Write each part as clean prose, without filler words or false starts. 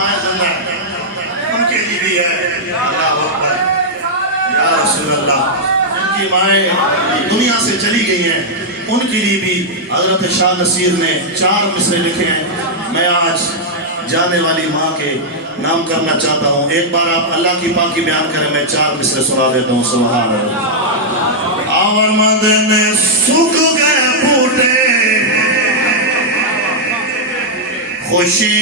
माए जिंदा है, उनके लिए भी है। अल्लाह अकबर, या रसूल अल्लाह। जिनकी माए दुनिया से चली गई हैं, उनके लिए भी हजरत शाह नसीर ने 4 मिसरे लिखे हैं। मैं आज जाने वाली माँ के नाम करना चाहता हूँ। एक बार आप अल्लाह की पाकी बयान करें, मैं 4 मिसरे सुना देता हूँ। सुभान अल्लाह। आमद में सूख गए फूटे खुशी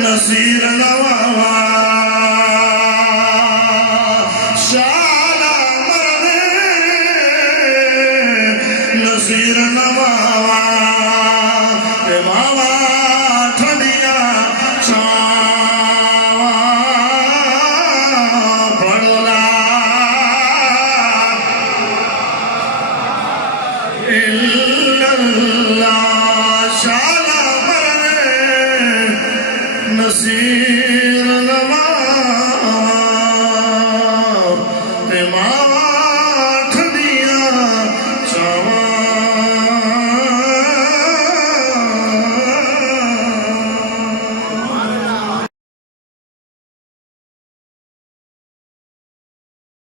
नसीर नवावा शाला मरने नसीर नवावा मावा ठंडिया छावा पड़ोला इल्लल्लाह शाला नसीर नवा